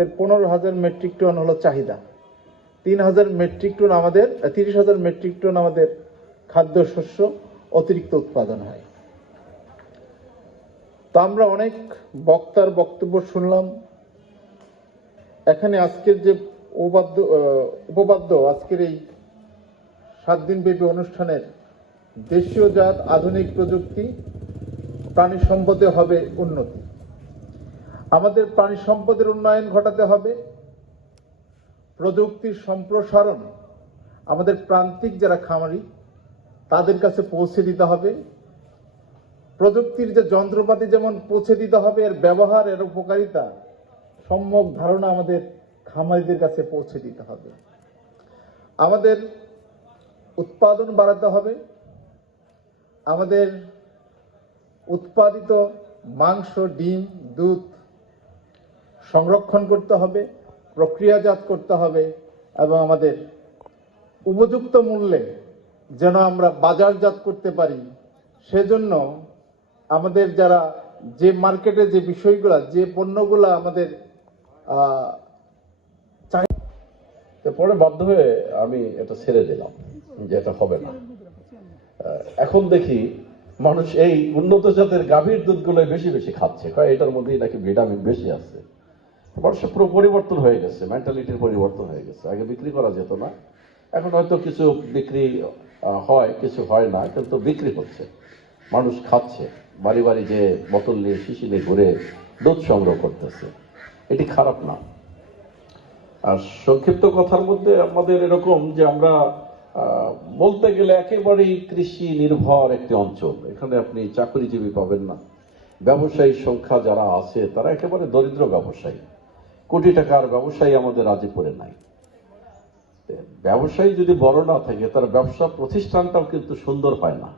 আমাদের পনেরো হাজার মেট্রিক টন হলো চাহিদা। তিন হাজার মেট্রিক টন আমাদের, তিরিশ হাজার মেট্রিক টন আমাদের খাদ্যশস্য অতিরিক্ত উৎপাদন হয়। তো আমরা অনেক বক্তার বক্তব্য শুনলাম। এখানে আজকের যে উপাদ্য উপপাদ্য আজকের এই সাত দিনব্যাপী অনুষ্ঠানের দেশীয় জাত, আধুনিক প্রযুক্তি প্রাণী সম্পদে হবে উন্নতি। আমাদের প্রাণী সম্পদের উন্নয়ন ঘটাতে হবে। প্রযুক্তির সম্প্রসারণ আমাদের প্রান্তিক যারা খামারি, তাদের কাছে পৌঁছে দিতে হবে। প্রযুক্তির যে যন্ত্রপাতি যেমন পৌঁছে দিতে হবে, এর ব্যবহার, এর উপকারিতা সম্যক ধারণা আমাদের খামারিদের কাছে পৌঁছে দিতে হবে। আমাদের উৎপাদন বাড়াতে হবে। আমাদের উৎপাদিত মাংস, ডিম, দুধ সংরক্ষণ করতে হবে, প্রক্রিয়াজাত করতে হবে এবং আমাদের উপযুক্ত মূল্যে যেন আমরা বাজারজাত করতে পারি। সেজন্য আমাদের যারা যে মার্কেটে যে বিষয়গুলা, যে পণ্যগুলা আমাদের পরে বাধ্য হয়ে আমি এটা ছেড়ে দিলাম, যে এটা হবে না। এখন দেখি মানুষ এই উন্নত জাতের গাভীর দুধগুলো বেশি বেশি খাচ্ছে। এটার মধ্যেই নাকি ভিটামিন বেশি আছে। মানুষের পুরো পরিবর্তন হয়ে গেছে মেন্টালিটির পরিবর্তন হয়ে গেছে। আগে বিক্রি করা যেত না, এখন হয়তো কিছু বিক্রি হয়, কিছু হয় না, কিন্তু বিক্রি হচ্ছে। মানুষ খাচ্ছে, বাড়ি বাড়ি যে বোতল নিয়ে, শিশি নিয়ে ঘুরে দুধ সংগ্রহ করতেছে। এটি খারাপ না। আর সংক্ষিপ্ত কথার মধ্যে আমাদের এরকম যে আমরা বলতে গেলে একেবারেই কৃষি নির্ভর একটি অঞ্চল। এখানে আপনি চাকরিজীবী পাবেন না। ব্যবসায়ী সংখ্যা যারা আছে, তারা একেবারে দরিদ্র ব্যবসায়ী। কোটি টাকার ব্যবসায়ী আমাদের রাজীপুরে নাই। ব্যবসায়ী যদি বড় না থাকে, তার ব্যবসা প্রতিষ্ঠানটাও কিন্তু সুন্দর হয় না।